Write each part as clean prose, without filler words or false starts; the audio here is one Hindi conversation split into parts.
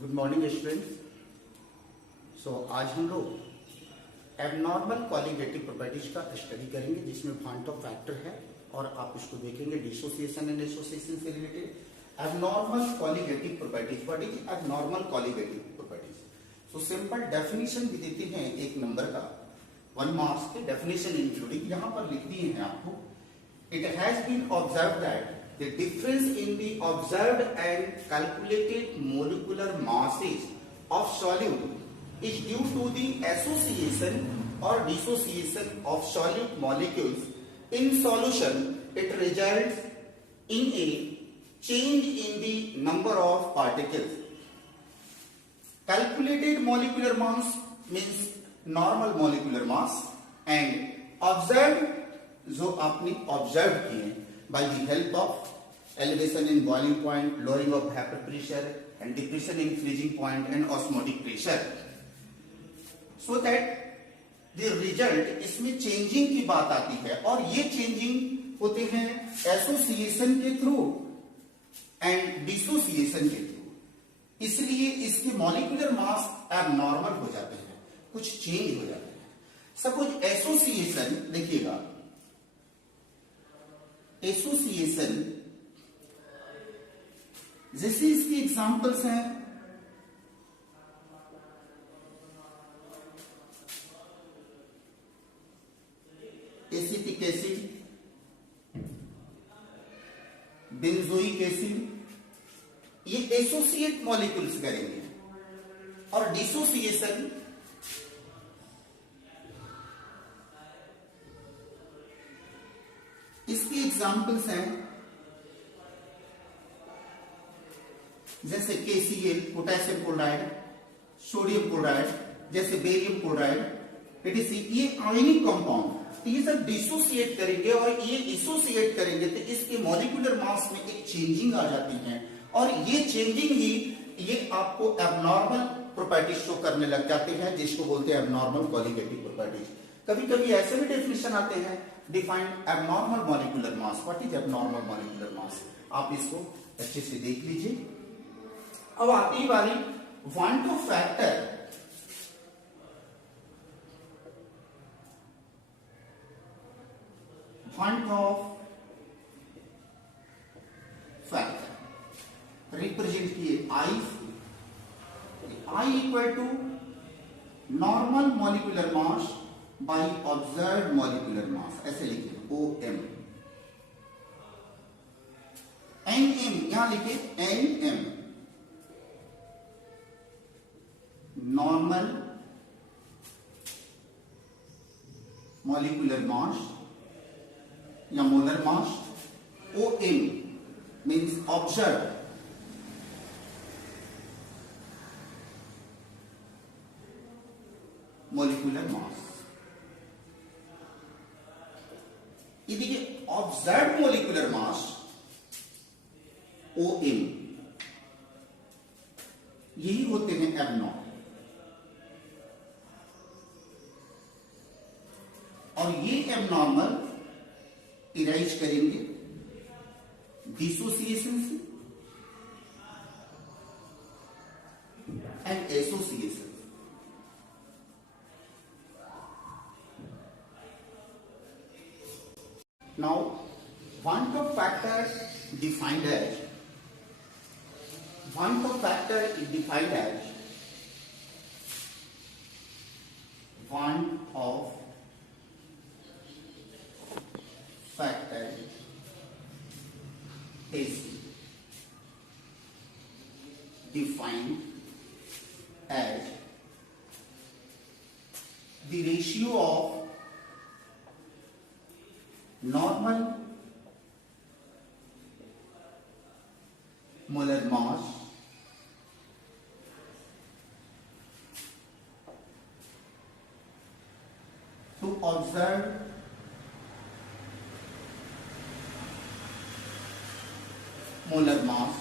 Good morning students. आज हम लोग एबनॉर्मल कॉलिगेटिव प्रॉपर्टीज का स्टडी करेंगे, जिसमें वांट ऑफ फैक्टर है और आप इसको देखेंगे डिसोसिएशन एंड एसोसिएशन से related. Abnormal colligative properties, what is abnormal colligative properties? So simple definition भी देते हैं एक नंबर का 1 मार्क्स के डेफिनेशन इंक्लूडिंग यहाँ पर लिख दिए हैं आपको। It has been observe that the difference in the observed and calculated molecular masses of solute is due to the association or dissociation of solute molecules in solution. It results in a change in the number of particles. Calculated molecular mass means normal molecular mass, and observed जो आपने ऑब्जर्व किए by the help of elevation in boiling point, lowering of vapor pressure and decrease in freezing point and osmotic pressure, so that the result इसमें चेंजिंग की बात आती है और ये चेंजिंग होते हैं एसोसिएशन के थ्रू एंड डिसोसिएशन के थ्रू। इसलिए इसके मॉलिक्यूलर मास एबनॉर्मल हो जाते हैं, कुछ चेंज हो जाते हैं। सपोज एसोसिएशन देखिएगा, एसोसिएशन जैसे इसके एग्जांपल्स हैं एसिटिक एसिड, बेंजोइक एसिड, ये एसोसिएट मॉलिक्यूल्स करेंगे। और डिसोसिएशन इसकी एग्जांपल्स हैं जैसे KCl potassium chloride, sodium chloride, जैसे बेरियम क्लोराइड। ये आयनिक कंपाउंड, ये सब डिसोसिएट करेंगे और ये एसोसिएट करेंगे तो इसके मॉलिक्यूलर मास में एक चेंजिंग आ जाती है और ये चेंजिंग ही ये आपको एबनॉर्मल प्रॉपर्टीज शो करने लग जाते हैं, जिसको बोलते हैं एबनॉर्मल कॉलिगेटिव प्रॉपर्टीज। कभी कभी ऐसे भी डेफिनेशन आते हैं, define abnormal molecular mass. What is abnormal molecular mass? आप इसको अच्छे से देख लीजिए। अब आती बारी van't Hoff factor. Van't Hoff factor represent किए I equal to normal molecular mass by observe molecular mass, ऐसे लिखिए OM। NM यहां लिखिए NM नॉर्मल मॉलिक्यूलर मास या molar mass. OM means observe molecular मास। ये देखिए ऑब्जर्व मॉलिक्यूलर मास OM, यही होते हैं एबनॉर्मल। और ये एबनॉर्मल इराइज करेंगे डिसोसिएशन से and association. Now, want of factor defined as want of factor is defined as want of factor is defined as the ratio of normal molar mass to observe molar mass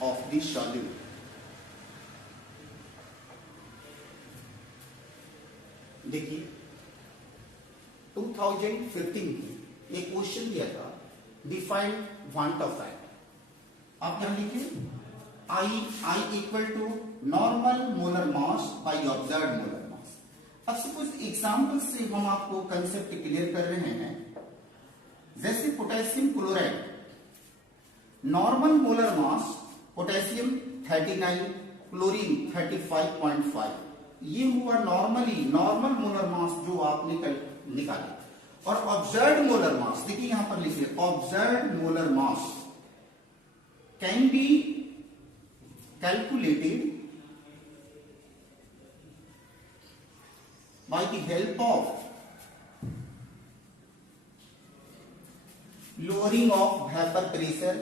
of the solute। देखिए 2015 में एक क्वेश्चन दिया था, डिफाइन वांट ऑफ फैक्टर। आप यहां लिखिए I equal to normal molar mass by observe molar mass. अब सपोज एग्जाम्पल से हम आपको कंसेप्ट क्लियर कर रहे हैं। जैसे पोटेशियम क्लोराइड, नॉर्मल मोलर मास पोटेशियम 39, क्लोरीन 35.5, ये हुआ नॉर्मल मोलर मास जो आपने निकाले। और ऑब्जर्व मोलर मास, देखिए यहां पर लिखिए, observe molar mass can be calculated by the help of lowering of vapor pressure,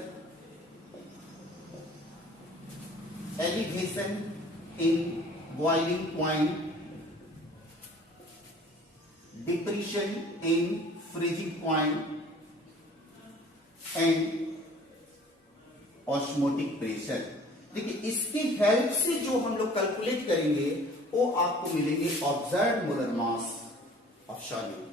elevation in boiling point, depression in freezing point and osmotic pressure। देखिए इसकी हेल्प से जो हम लोग कैलकुलेट करेंगे वो आपको मिलेंगे observe molar mass of solute.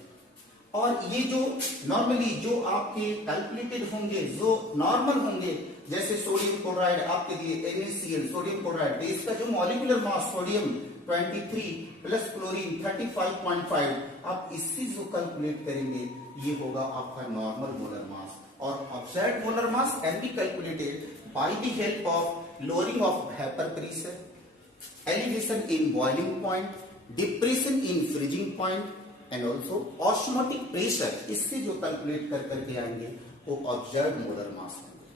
और ये जो नॉर्मली जो आपके कैलकुलेटेड होंगे, जो नॉर्मल होंगे, जैसे सोडियम क्लोराइड आपके दिए NaCl सोडियम क्लोराइड, इसका जो molecular mass sodium 23 plus chlorine 35.5, आप इससे जो कैलकुलेट करेंगे ये होगा आपका नॉर्मल मोलर मास। और observe molar mass can be calculated by the help of lowering of vapor pressure, elevation in boiling point, depression in freezing point and also osmotic pressure। इससे जो कैलकुलेट कर करके आएंगे वो ऑब्जर्व मोलर मास होंगे।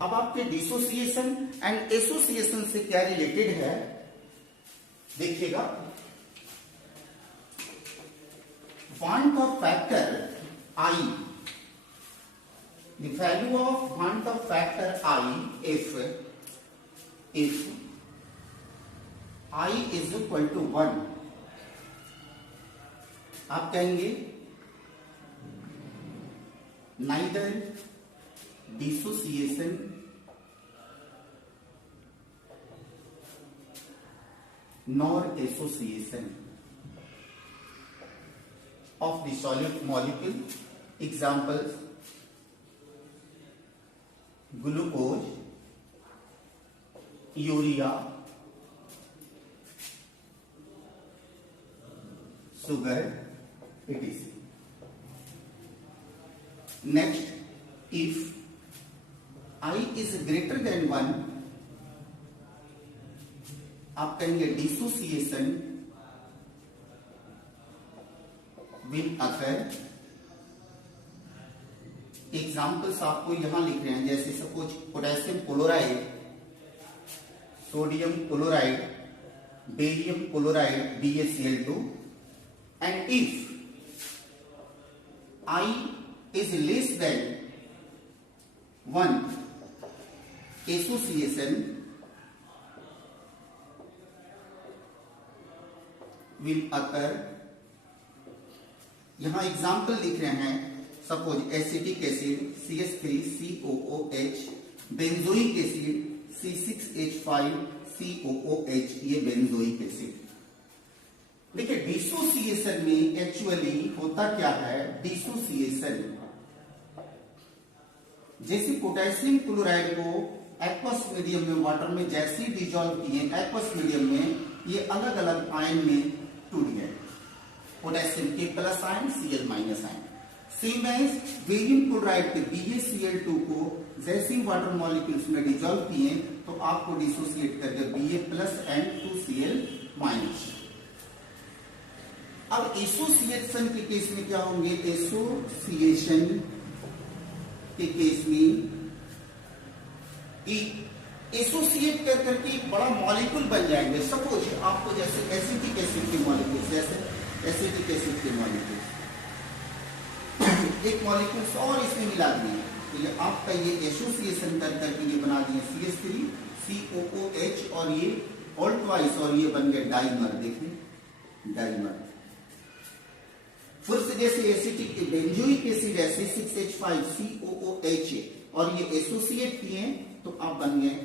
अब आपके डिसोसिएशन एंड एसोसिएशन से क्या रिलेटेड है देखिएगा। Want Hoff factor I, the value of want of factor I if I is equal to 1, आप कहेंगे neither dissociation nor association of the solid molecule। Examples: glucose, urea, sugar, etc. Next, if I is greater than 1, आप कहेंगे dissociation will occur। एग्जाम्पल्स आपको यहां लिख रहे हैं, जैसे suppose potassium chloride, sodium chloride, barium chloride BaCl2, and if I is less than 1, association will occur। यहां एग्जाम्पल लिख रहे हैं, suppose acetic acid CH3COOH, benzoic acid C6H5COOH, ये बेंजोइक एसिड। देखिए डिसोसिएशन में एक्चुअली होता क्या है, डिसोसिएशन जैसे पोटेशियम क्लोराइड को एक्वस मीडियम में वाटर में जैसे डिजोल्व किए एक्वस मीडियम में, ये अलग अलग आयन में टूट गए। पोटेशियम के plus ion, Cl minus ion. Same as barium chloride के BaCl2 को जैसे वाटर मॉलिक्यूल्स में डिजोल्व किए तो आपको डिसोसिएट करके Ba plus and 2Cl minus. अब एसोसिएशन के केस में क्या होंगे, एसोसिएशन के केस में एसोसिएट कर करके एक बड़ा मॉलिक्यूल बन जाएंगे। सपोज आपको जैसे एसिटिक एसिड के मॉलिक्यूल, जैसे एसिटिक एसिड के मॉलिक्यूल एक मॉलिक्यूल और इसमें मिला दिए तो ये आपका ये एसोसिएशन कर करके ये बना दिए CH3COOH और ये ऑल ट्वाइस और ये बन गए डाइमर। देखिए डाइमर। फिर से जैसे एसिटिक बेंजोइक एसिड है C6H5COOH और ये एसोसिएट किए तो आप बन गए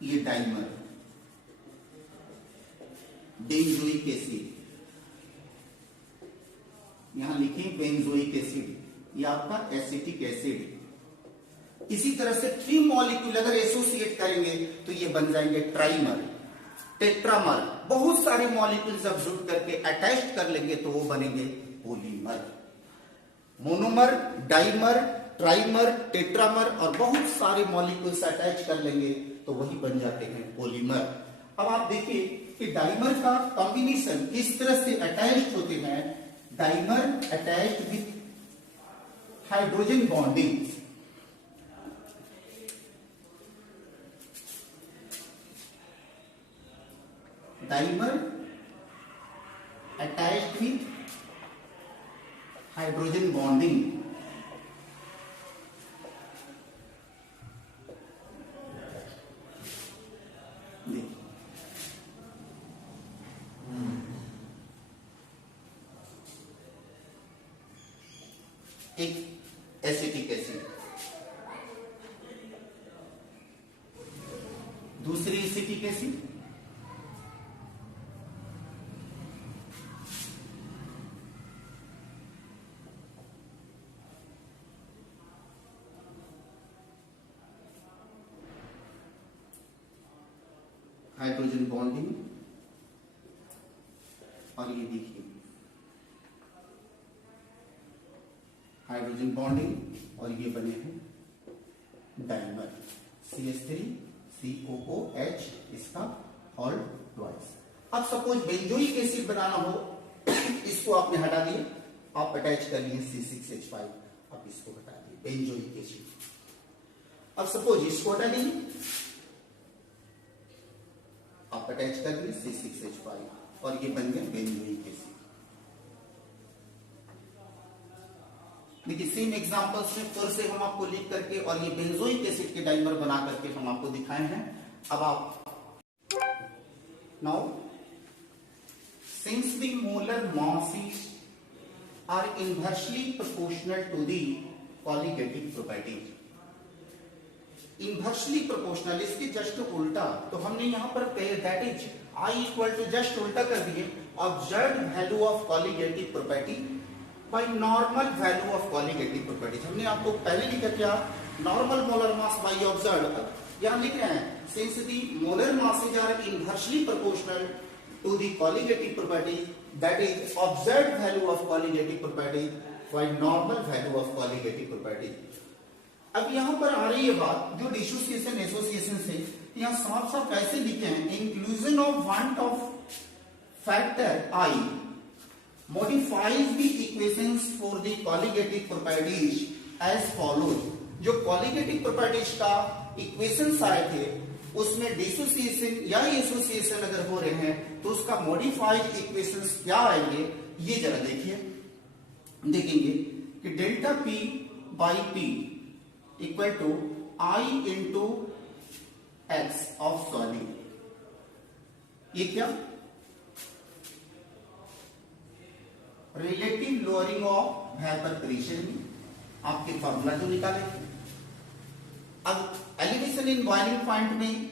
ये डाइमर, बेंजोइक एसिड। यहां लिखें बेंजोइक एसिड, ये आपका एसिटिक एसिड। इसी तरह से 3 मॉलिक्यूल अगर एसोसिएट करेंगे तो ये बन जाएंगे ट्राइमर, टेट्रामर। बहुत सारे मॉलिक्यूल्स अब जुड़ करके अटैच कर लेंगे तो वो बनेंगे polymer. Monomer, dimer, trimer, tetramer और बहुत सारे मॉलिक्यूल्स अटैच कर लेंगे तो वही बन जाते हैं पॉलीमर। अब आप देखिए कि डाइमर का कॉम्बिनेशन किस तरह से अटैच्ड होते हैं। Dimer attached with hydrogen bonding, dimer attached with hydrogen bonding. एक एसिटिक एसिड, दूसरी एसिटिक एसिड, हाइड्रोजन बॉन्डिंग, और ये देखिए हाइड्रोजन बॉन्डिंग और ये बने हैं डाइमर, CH3COOH, इसका ऑल ट्वाइस। अब सपोज बेंजोइक एसिड बनाना हो, इसको आपने हटा दिए, आप अटैच कर लिए C6H5, अब इसको हटा दिए बेंजोइक एसिड। अब सपोज इसको हटा दीजिए, आप अटैच कर लिए C6H5 और ये बन गया बेंजोइक एसिड। देखिए सेम एग्जांपल्स में फिर से हम आपको लिख करके और ये बेंजोइक एसिड के डाइमर बना करके हम आपको दिखाए हैं। अब आप now since the molar masses are inversely proportional to the colligative properties. Inversely proportional, इसके जस्ट उल्टा, तो हमने यहां पर that is I equal to just उल्टा कर दिए observed value of colligative property by normal value of colligative properties. हमने आपको पहले लिखा क्या, normal molar mass by observed, यहां लिख रहे हैं since the molar masses are inversely proportional to the colligative properties that is observed value of colligative properties bye normal value of colligative properties. अब यहां पर आ रही है बात जो डिसोसिएशन एसोसिएशन से, यहां साफ साफ कैसे लिखे हैं, inclusion of want Hoff factor I modifies the equations for the colligative properties as follows। जो colligative properties का इक्वेशंस आए थे उसमें डिसोसिएशन या एसोसिएशन अगर हो रहे हैं तो उसका मॉडिफाइड इक्वेशंस क्या आएंगे, ये जरा देखिए। देखेंगे कि delta P by P equal to I into X of solid, ये क्या relative lowering of vapour pressure में आपके फॉर्मूला जो निकाले। अब एलिवेशन इन बॉइलिंग पॉइंट में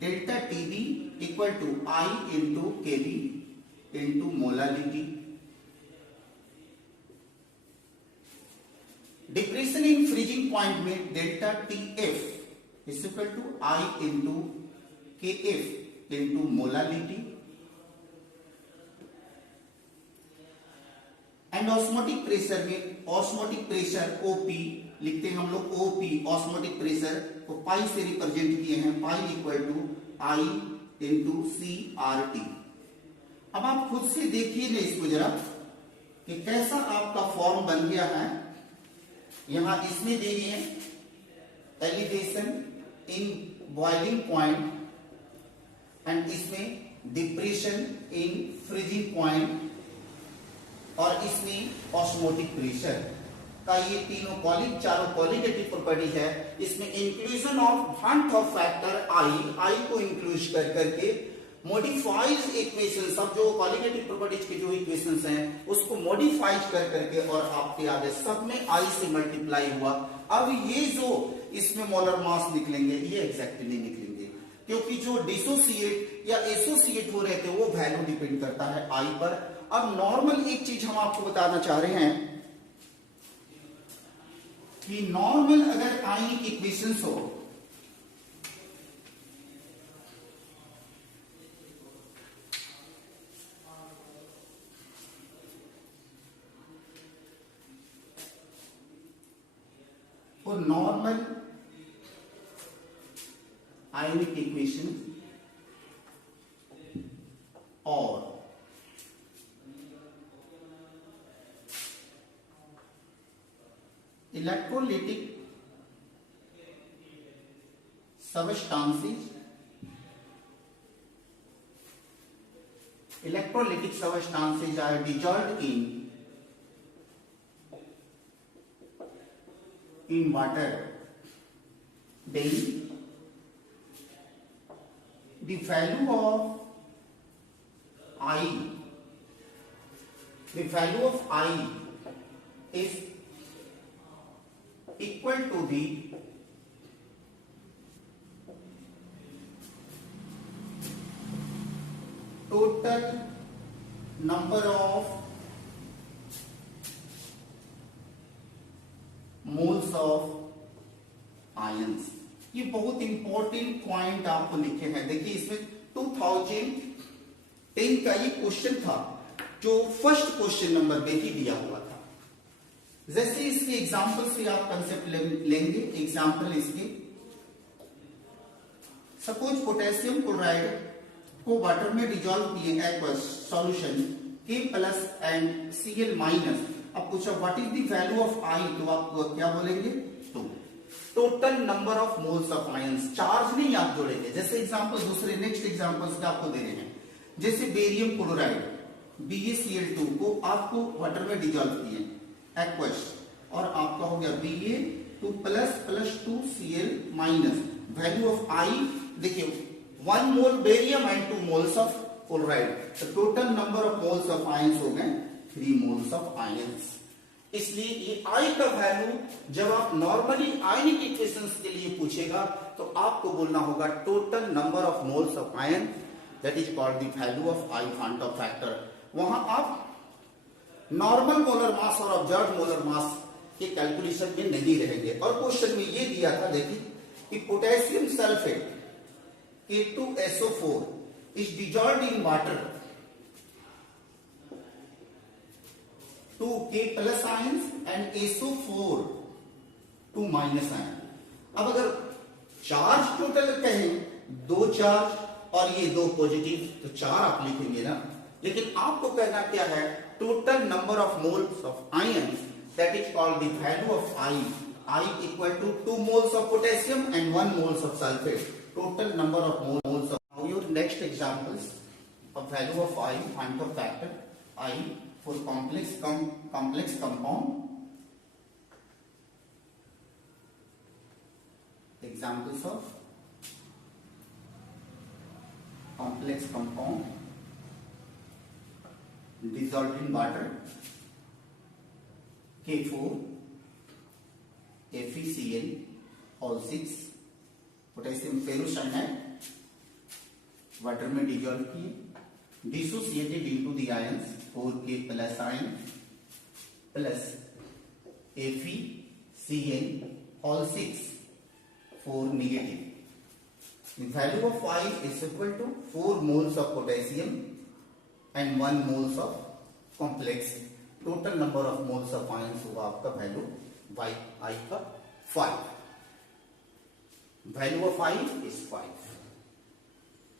delta TB equal to I into KB into molarity. Depression in freezing point में delta TF is equal to I into KF into molarity. And osmotic pressure में ऑस्मोटिक प्रेशर ओपी लिखते हैं हम लोग, ओपी ऑस्मोटिक प्रेशर को पाई से रिप्रेजेंट किए हैं, pi equal to I into C R T. अब आप खुद से देखिए ना इसको जरा कि कैसा आपका फॉर्म बन गया है। यहां इसमें दे दिए elevation in boiling point and इसमें डिप्रेशन इन फ्रीजिंग पॉइंट और इसमें ऑस्मोटिक प्रेशर का, ये तीनों चारों कॉलीगेटिव प्रॉपर्टीज है। इसमें inclusion of want Hoff factor I को इंक्लूज कर करके मॉडिफाइज इक्वेशन, सब जो कॉलीगेटिव प्रॉपर्टीज के जो इक्वेशंस हैं उसको मॉडिफाइज कर करके और आपके आगे सब में आई से मल्टीप्लाई हुआ। अब ये जो इसमें मोलर मास निकलेंगे ये एग्जैक्टली निकलेंगे, क्योंकि जो डिसोसिएट या एसोसिएट हो रहे थे वो वैल्यू डिपेंड करता है आई पर। अब नॉर्मल एक चीज हम आपको बताना चाह रहे हैं कि नॉर्मल अगर आयनिक इक्वेशंस हो और नॉर्मल आयनिक इक्वेशन और electrolytic substances are dissolved in water, then the value of I is equal to the total number of moles of ions। ये बहुत इंपॉर्टेंट पॉइंट आपको लिखे हैं। देखिए इसमें 2010 का ये क्वेश्चन था जो फर्स्ट क्वेश्चन नंबर पे ही दिया हुआ था। जैसे इसके एग्जांपल से आप कंसेप्ट लेंगे। एग्जांपल इसके, सपोज पोटेशियम क्लोराइड को वाटर में डिजोल्व किए aqueous solution K plus and Cl minus. अब पूछा what is the value of I, तो आप क्या बोलेंगे? 2। Total number of moles of ions, charge नहीं आप जोड़ेंगे। जैसे एग्जांपल दूसरे नेक्स्ट एग्जांपल्स का आपको दे रहे हैं। जैसे बेरियम क्लोराइड BaCl2 को आपको वाटर में डिजोल्व किए एक्वस और आपका हो गया Ba2 plus plus 2Cl minus. Value of I देखिए 1 mole barium and 2 moles of chloride, तो total number of moles of ions हो गए 3 मोल्स ऑफ आयंस। इसलिए ये I का वैल्यू जब आप नॉर्मली आयनिक इक्वेशंस के लिए पूछेगा तो आपको बोलना होगा total number of moles of ion, that is called the value of I quantum factor. वहां आप नॉर्मल मोलर मास और ऑब्जर्व्ड मोलर मास के कैलकुलेशन में नहीं रहेंगे। और क्वेश्चन में ये दिया था, देखिए कि potassium sulphate K2SO4 is dissolved in water to K plus ions and SO4 2 minus ion। अब अगर चार्ज टोटल कहें 2 चार्ज और ये 2 पॉजिटिव, तो 4 आप लिखेंगे ना। लेकिन आपको कहना क्या है? Total number of moles of ion, that is called the value of I equal to 2 moles of potassium and 1 moles of sulfate। Total number of moles of। Now your next examples of value of I quantum factor I for complex compound। Examples of complex compound dissolved in water K4 FeCl all 6 potassium ferrocyanide water में डिजोल्व किए, dissociated into the ions 4K plus ion plus FeCl all 6 4 negative. Value of I is equal to 4 moles of potassium and 1 moles of complex। Total number of moles of ions होगा आपका वैल्यू I का 5। Value of I is 5।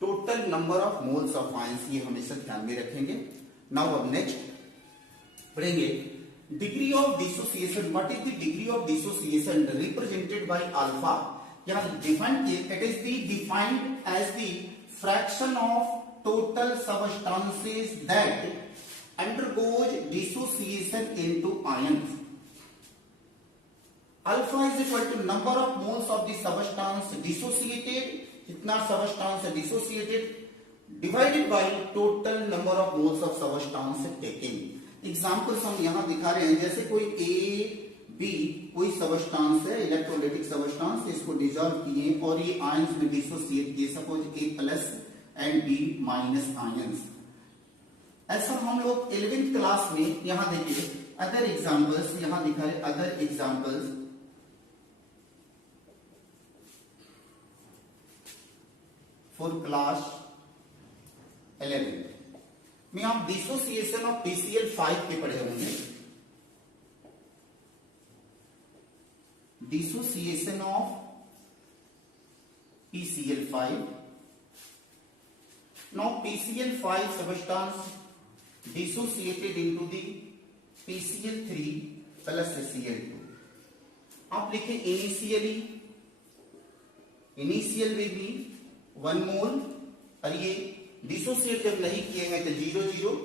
Total number of moles of ions, ये हमेशा ध्यान में रखेंगे। नाउ अब नेक्स्ट पढ़ेंगे degree of dissociation. What is the degree of dissociation represented by alpha? यहां डिफाइन किए, it is the defined as the fraction of total substances that undergoes dissociation into ions. Alpha is equal to number of moles of the substance dissociated, जितना सबस्टेंस है dissociated divided by total number of moles of substance taken. Examples हम यहां दिखा रहे हैं। जैसे कोई A B कोई सबस्टेंस है, इलेक्ट्रोलाइटिक सबस्टेंस, इसको डिसॉल्व किए और ये आयंस में डिसोसिएट किए, suppose A plus and B minus ions. ऐसा हम लोग 11th क्लास में, यहां देखिए अदर एग्जांपल्स, यहां दिखा रहे अदर एग्जांपल्स फॉर क्लास 11 में आप डिसोसिएशन ऑफ पीसीएल 5 के पढ़े होंगे। Dissociation of PCl5. Now PCl5 substance dissociated into the PCl3 plus Cl2. आप लिखें इनिशियल में भी 1 मोल, और ये डिसोसिएट जब नहीं किए हैं तो 0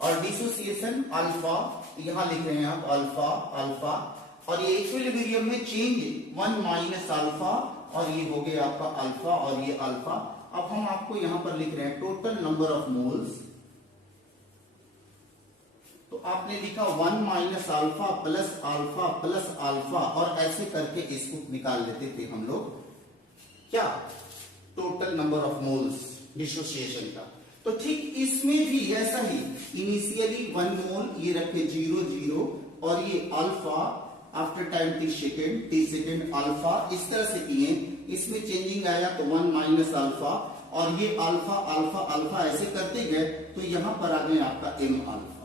और डिसोसिएशन अल्फा, यहां लिख रहे हैं आप अल्फा, और ये इक्विलिब्रियम में चेंज 1 माइनस अल्फा, और ये हो गया आपका अल्फा और ये अल्फा। अब हम आपको यहां पर लिख रहे हैं टोटल नंबर ऑफ मोल्स, तो आपने लिखा 1 माइनस अल्फा प्लस अल्फा, और ऐसे करके इसको निकाल लेते थे हम लोग, क्या total number of moles dissociation का। तो ठीक इसमें भी ऐसा ही इनिशियली 1 मोल ये रखे 0 और ये alpha after time T second alpha, इस तरह से किए। इसमें चेंजिंग आया तो 1 माइनस अल्फा, और ये अल्फा ऐसे करते गए तो यहां पर आ गए आपका m अल्फा।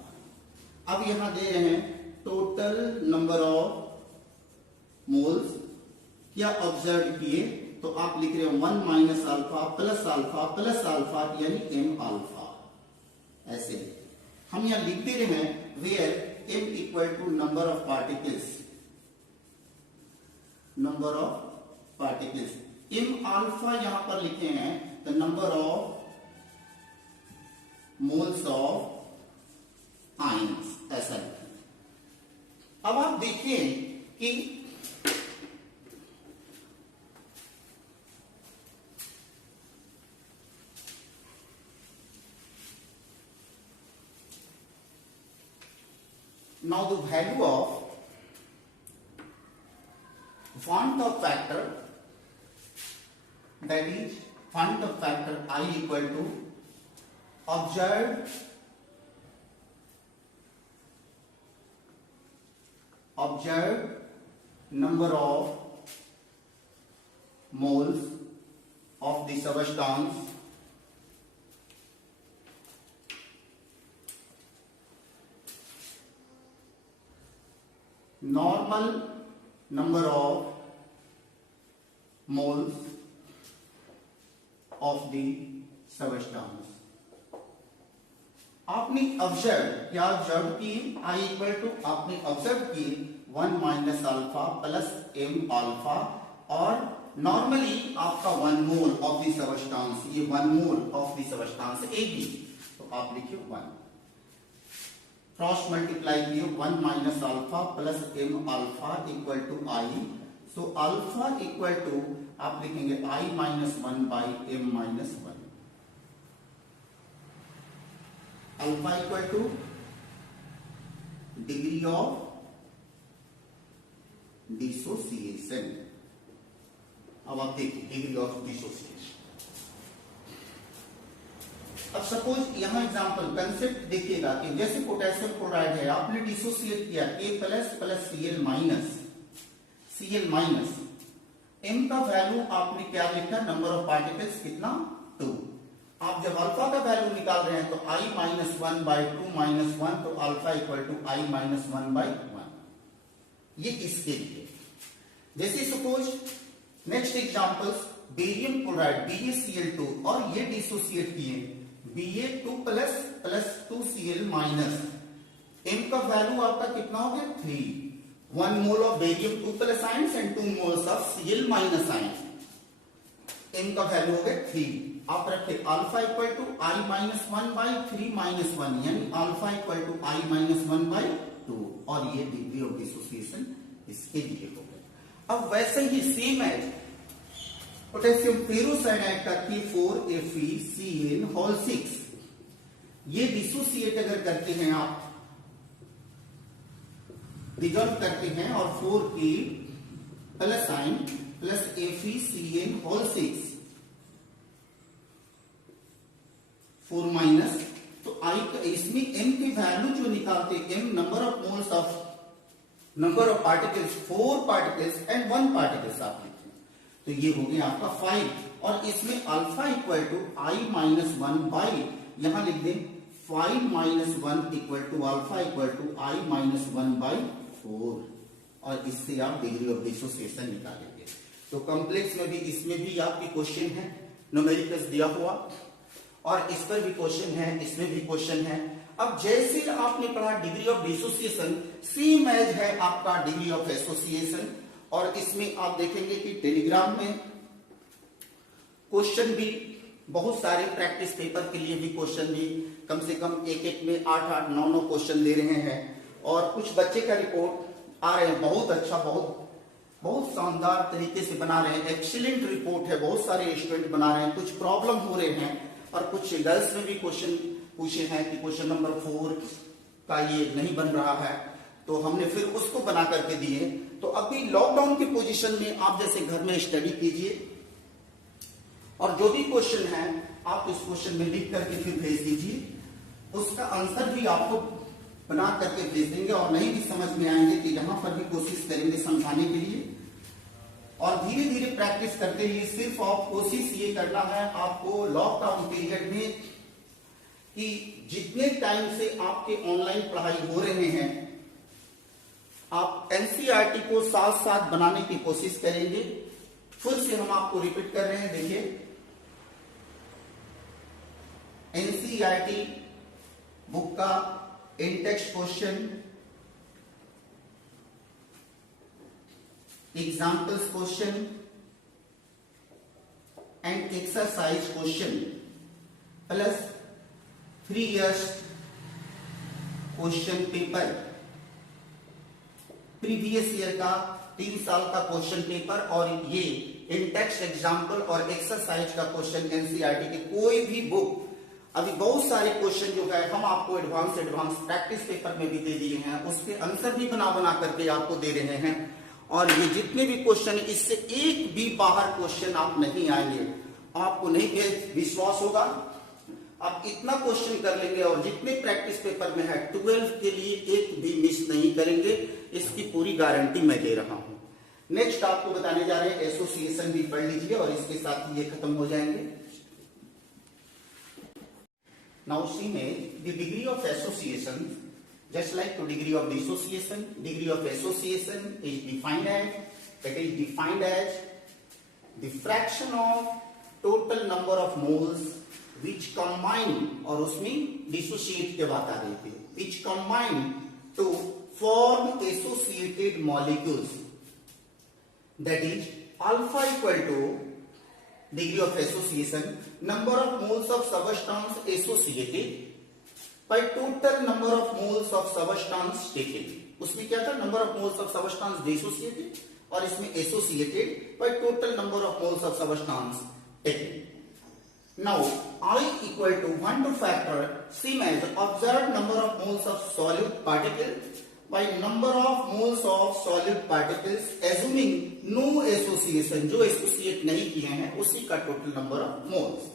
अब यहां दे रहे हैं टोटल नंबर ऑफ मोल्स, क्या ऑब्जर्व किए, तो आप लिख रहे हो 1 माइनस अल्फा प्लस अल्फा यानी m अल्फा। ऐसे हम यहां लिखते रहे where m equal to number of particles, m alpha यहां पर लिखे हैं the number of moles of ions, ऐसा लिखें। अब आप देखिए कि now the value of want of factor, that is want of factor I equal to observed number of moles of the substance normal number of moles of the substance। आपने ऑब्जर्व क्या ऑब्जर्व किए, I इक्वल टू आपने ऑब्जर्व किए 1 minus alpha plus m alpha, और नॉर्मली आपका 1 मोल ऑफ द सबस्टांस, ये 1 mole of the substance AB, तो आप लिखिए 1 क्रॉस मल्टीप्लाई किए 1 minus alpha plus m alpha equal to I, so alpha equal to आप लिखेंगे I minus 1 by m minus 1, alpha equal to degree of dissociation. अब आप देखिए डिग्री ऑफ डिसोसिएशन। अब सपोज यहां एग्जांपल कंसेप्ट देखिएगा कि जैसे पोटेशियम क्लोराइड है, आपने डिसोसिएट किया K plus plus Cl minus, m का वैल्यू आपने क्या लिखा, नंबर ऑफ पार्टिकल्स कितना 2। आप जब अल्फा का वैल्यू निकाल रहे हैं तो I माइनस 1 बाई 2 माइनस 1, तो alpha equal to I minus 1 by 1। ये इसके लिए। जैसे suppose next examples barium chloride BaCl2, और ये डिसोसिएट किए Ba2 plus plus 2Cl minus, m का वैल्यू आपका कितना हो गया 3, 1 mole of barium 2 plus ions and 2 moles of Cl minus ions, m का वैल्यू हो गया 3। आप रखे alpha equal to I minus 1 by 3 minus 1, यानी alpha equal to I minus 1 by 2, और ये डिग्री ऑफ डिसोसिएशन इसके लिए हो गया। अब वैसे ही सेम एज पोटेशियम फेरोसाइनाइड का K4FeCN होल 6, ये डिसोसिएट अगर करते हैं आप, डिजॉल्व करते हैं, और 4K plus ion plus FeCN whole 6 4 minus, तो I इसमें m की वैल्यू जो निकालते, m number of moles of number of particles 4 particles and 1 particles आप लिखते हैं। तो ये हो गया आपका 5, और इसमें alpha equal to i minus 1 by, यहां लिख दें 5 minus 1 equal to alpha equal to i minus 1 by 4, और इससे आप डिग्री ऑफ डिसोसिएशन निकालेंगे। तो कॉम्प्लेक्स में भी, इसमें भी आपके क्वेश्चन है, न्यूमेरिकल्स दिया हुआ, और इस पर भी क्वेश्चन है, इसमें भी क्वेश्चन है। अब जैसे आपने पढ़ा degree of dissociation same as है आपका डिग्री ऑफ एसोसिएशन, और इसमें आप देखेंगे कि टेलीग्राम में क्वेश्चन भी बहुत सारे, प्रैक्टिस पेपर के लिए भी क्वेश्चन भी कम से कम एक में 8-8, 9-9 क्वेश्चन दे रहे हैं, और कुछ बच्चे का रिपोर्ट आ रहे हैं बहुत अच्छा, बहुत शानदार तरीके से बना रहे हैं, एक्सीलेंट रिपोर्ट है, बहुत सारे स्टूडेंट बना रहे हैं, कुछ प्रॉब्लम हो रहे हैं, और कुछ गर्ल्स में भी क्वेश्चन पूछे हैं कि क्वेश्चन नंबर 4 का ये नहीं बन रहा है, तो हमने फिर उसको बना करके दिए। तो अभी लॉकडाउन की पोजीशन में आप जैसे घर में स्टडी कीजिए, और जो भी क्वेश्चन है आप इस क्वेश्चन में लिख करके फिर भेज दीजिए, उसका आंसर भी आपको बना करके भेज देंगे, और नहीं भी समझ में आएंगे तो यहाँ पर भी कोशिश करेंगे समझाने के लिए, और धीरे धीरे प्रैक्टिस करते रहिए। सिर्फ आप कोशिश ये करना है आपको लॉकडाउन पीरियड में कि जितने टाइम से आपके ऑनलाइन पढ़ाई हो रहे हैं, आप एनसीईआरटी को साथ साथ बनाने की कोशिश करेंगे। फिर से हम आपको रिपीट कर रहे हैं, देखिए एनसीईआरटी बुक का in text question, examples question and exercise question plus 3 years question paper, previous year का 3 साल का क्वेश्चन पेपर, और ये इन टेक्स्ट एग्जाम्पल और एक्सरसाइज का क्वेश्चन एनसीईआरटी के कोई भी बुक। अभी बहुत सारे क्वेश्चन जो है हम आपको एडवांस प्रैक्टिस पेपर में भी दे दिए हैं, उसके आंसर भी बना करके आपको दे रहे हैं, और ये जितने भी क्वेश्चन है इससे एक भी बाहर क्वेश्चन आप नहीं आएंगे, आपको नहीं विश्वास होगा, आप इतना क्वेश्चन कर लेंगे, और जितने प्रैक्टिस पेपर में है 12 के लिए एक भी मिस नहीं करेंगे, इसकी पूरी गारंटी मैं दे रहा हूं। नेक्स्ट आपको बताने जा रहे हैं एसोसिएशन भी पढ़ लीजिए, और इसके साथ ही ये खत्म हो जाएंगे। नाउ सी में the degree of association just like to degree of dissociation, degree of association is defined as the fraction of total number of moles which combine, और उसमें dissociate के बात आ रही थी, which combine to form associated molecules, that is alpha equal to degree of association number of moles of substance associated by total number of moles of substance taken। उसमें क्या था, number of moles of substance dissociated, और इसमें associated by total number of moles of substance taken। Now I equal to 1 to factor same as observed number of moles of solid particles by number of moles of solid particles assuming no association, जो एसोसिएट नहीं किए हैं उसी का टोटल नंबर ऑफ मोल्स।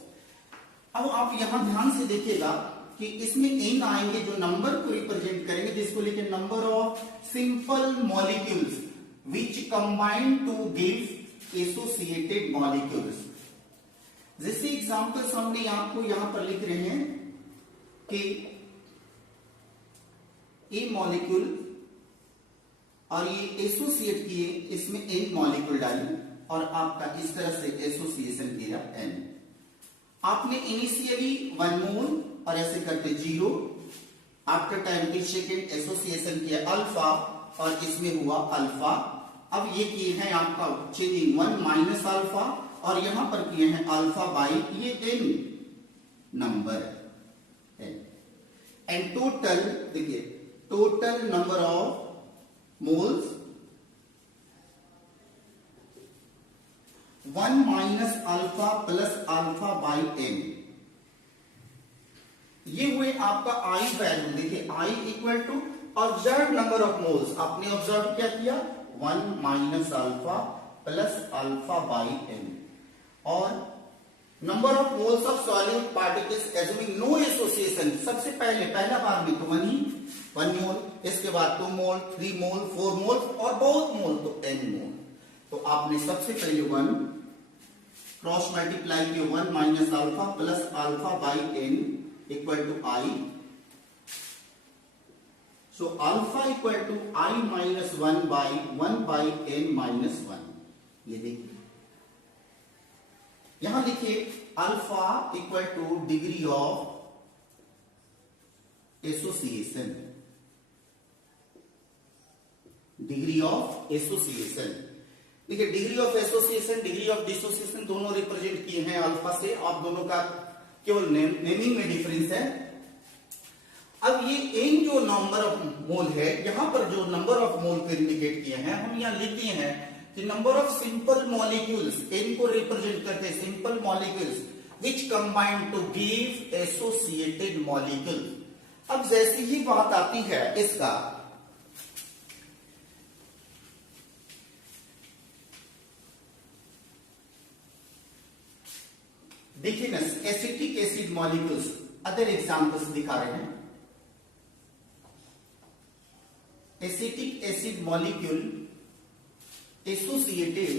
अब आप यहां ध्यान से देखिएगा कि इसमें n आएंगे जो नंबर को रिप्रेजेंट करेंगे, जिसको लिखे number of simple molecules which combine to give associated molecules. जैसे एग्जांपल्स हमने आपको यहां पर लिख रहे हैं कि ए मॉलिक्यूल, और ये एसोसिएट किए, इसमें n मॉलिक्यूल डाली, और आपका इस तरह से एसोसिएशन किया n। आपने इनिशियली 1 मोल और ऐसे करके 0, आफ्टर टाइम के सेकेंड एसोसिएशन किया अल्फा, और इसमें हुआ अल्फा। अब ये किए हैं आपका चेंजिंग 1 माइनस अल्फा, और यहां पर किए हैं अल्फा बाई ये n number n, and total देखिए total number of moles 1 minus alpha plus alpha by n, ये हुए आपका I वैल्यू। देखिए I equal to observe number of moles, आपने ऑब्जर्व क्या किया 1 minus alpha plus alpha by n, और number of moles of solid particles assuming no association. सबसे पहले पहला बार में तो 1 मोल, इसके बाद 2 मोल, 3 मोल, 4 मोल, और बहुत मोल तो n मोल। तो आपने सबसे पहले 1 क्रॉस मल्टीप्लाई किए 1 minus alpha plus alpha by n equal to I. So alpha equal to I minus 1 by n minus 1। ये देखिए यहां लिखिए alpha equal to degree of association, degree of association. देखिए degree of association, degree of dissociation दोनों रिप्रेजेंट किए हैं अल्फा से। आप दोनों का केवल नेमिंग में डिफरेंस है। अब ये n जो नंबर ऑफ मोल है, यहां पर जो नंबर ऑफ मोल को इंडिकेट किए हैं, हम यहां लिख दिए हैं कि number of simple molecules, n को रिप्रेजेंट करते हैं simple molecules which combine to give associated molecule. अब जैसी ही बात आती है इसका, देखिए ना acetic acid molecules, other examples दिखा रहे हैं। एसिटिक एसिड मॉलिक्यूल एसोसिएटेड,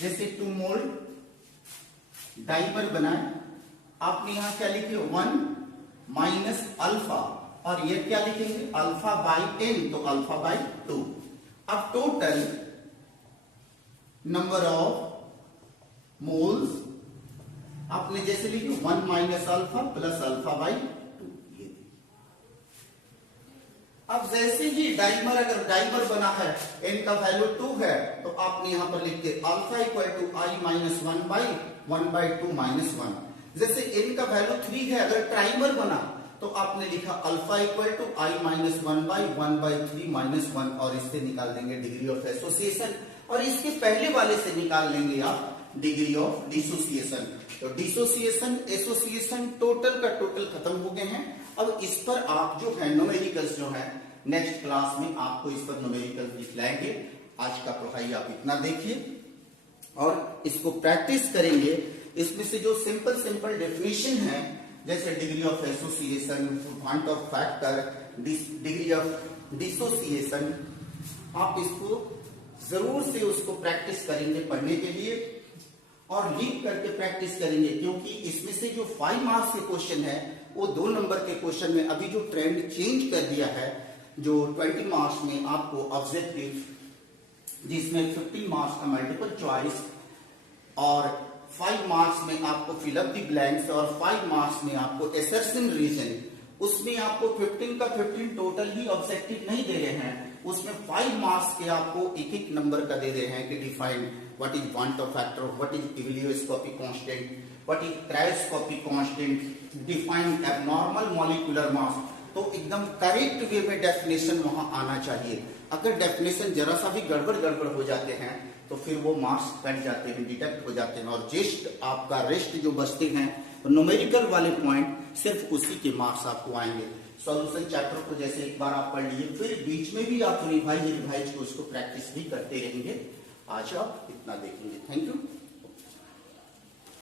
जैसे 2 मोल डाइमर बनाए, आपने यहां क्या लिखे 1 माइनस अल्फा, और ये क्या लिखेंगे अल्फा बाई n, तो अल्फा बाई 2। अब टोटल नंबर ऑफ मोल्स आपने जैसे लिखे 1 minus alpha plus alpha by 2। ये अब जैसे ही डाइमर, अगर डाइमर बना है n का वैल्यू 2 है, तो आपने यहां पर लिख के alpha equal to I minus 1 by 2 minus 1। जैसे n का वैल्यू 3 है, अगर ट्राइमर बना तो आपने लिखा alpha equal to I minus 1 by 3 minus 1, और इससे निकाल देंगे डिग्री ऑफ एसोसिएशन, और इसके पहले वाले से निकाल लेंगे आप डिग्री ऑफ डिसोसिएशन। तो डिसोसिएशन एसोसिएशन टोटल का टोटल खत्म हो गए हैं। अब इस पर आप जो है न्यूमेरिकल्स जो है नेक्स्ट क्लास में आपको इस पर न्यूमेरिकल्स दिखलाएंगे। आज का पढ़ाई आप इतना देखिए और इसको प्रैक्टिस करेंगे। इसमें से जो सिंपल डेफिनेशन है, जैसे degree of association, quant Hoff factor, degree of dissociation, आप इसको जरूर से उसको प्रैक्टिस करेंगे पढ़ने के लिए, और लिख करके प्रैक्टिस करेंगे, क्योंकि इसमें से जो 5 मार्क्स के क्वेश्चन है वो 2 नंबर के क्वेश्चन में अभी जो ट्रेंड चेंज कर दिया है, जो 20 मार्क्स में आपको ऑब्जेक्टिव, जिसमें 15 मार्क्स का मल्टीपल चॉइस और 5 मार्क्स में आपको फिल अप द ब्लैंक्स और 5 मार्क्स में आपको असर्शन रीजन, उसमें आपको 15 का 15 टोटल ही ऑब्जेक्टिव नहीं दे रहे हैं, उसमें 5 मार्क्स के आपको एक नंबर का दे रहे हैं कि define what is van't Hoff factor, what is ebullioscopic constant, what is cryoscopic constant, define abnormal molecular mass. तो एकदम करेक्ट वे में डेफिनेशन वहां आना चाहिए। अगर डेफिनेशन जरा सा भी गड़बड़ हो जाते हैं तो फिर वो मार्क्स कट जाते हैं, डिडक्ट हो जाते हैं, और जस्ट आपका रेस्ट जो बचते हैं न्यूमेरिकल वाले पॉइंट सिर्फ उसी के मार्क्स आपको आएंगे। सॉल्यूशन चैप्टर को जैसे एक बार आप पढ़ लिए, फिर बीच में भी आप रिवाइज को उसको प्रैक्टिस भी करते रहेंगे। आज आप इतना देखेंगे। Thank you.